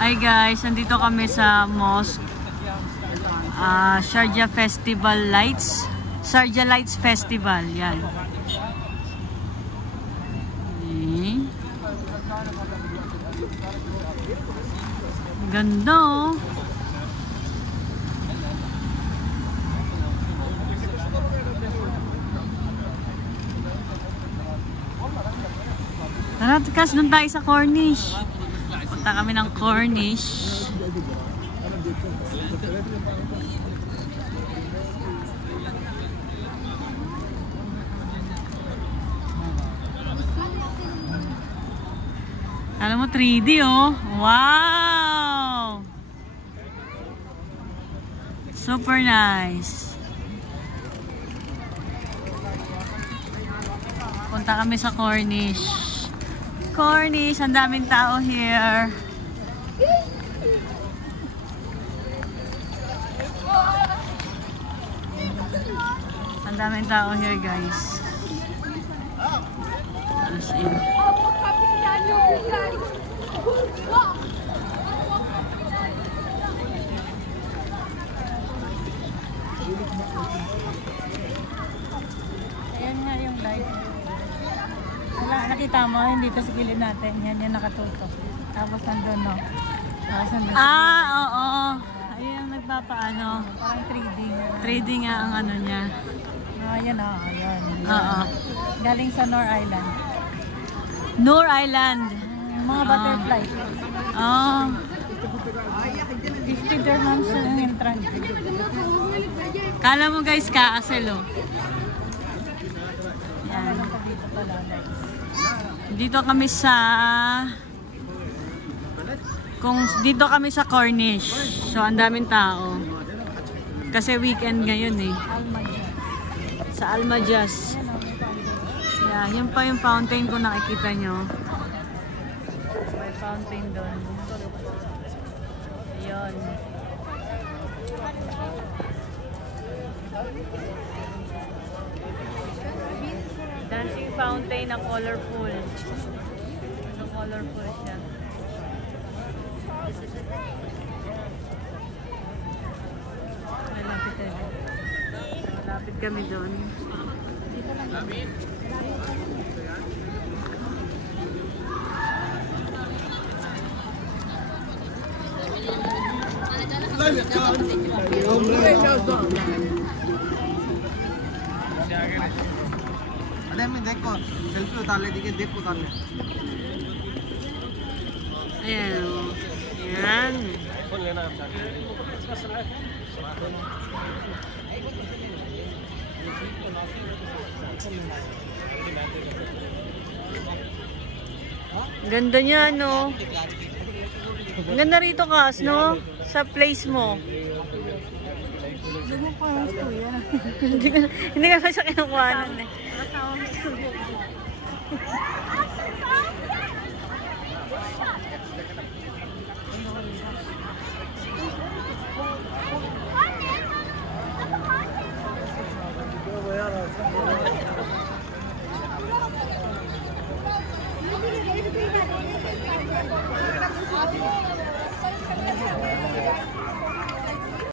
Hi guys, nandito kami sa mosque. Sharjah Festival Lights. Sharjah Lights Festival, yan. Okay. Ganda oh. Tara, Kas, doon tayo sa Cornish. Punta kami ng Cornish. Alam mo, 3D oh. Wow! Super nice. Punta kami sa Cornish. Cornish, ang daming tao here. Ang daming tao here, guys. As in. Ayan nga yung light. Wala, nakita mo, hindi ito sa gilid natin. Yan yung nakatutok. Tapos nandun, no? Tapos nandun. Oo. Ayan, nagpapaano. Parang 3D. 3D nga ang ano niya. Ayan, ayan. Oo. Galing sa Noor Island. Noor Island. Mga butterfly. Oh. 50 dirhams ang entrance. Kala mo guys, kaasel oh. Yan. Dito kami sa Cornish. So ang daming tao. Kasi weekend ngayon eh. Sa Almajas. Yeah, yan pa yung fountain kung nakikita nyo. May fountain doon. Ayun. Dancing fountain na colorful. So colorful siya. Malapit kami doon. अरे मैं देखो सेल्फी उतार ले देखिए देख उतार ले Ayan. Ayan. Ganda niya, no? Ganda rito, Kas, no? Sa place mo. Hindi ka na siya kinukuha nun eh.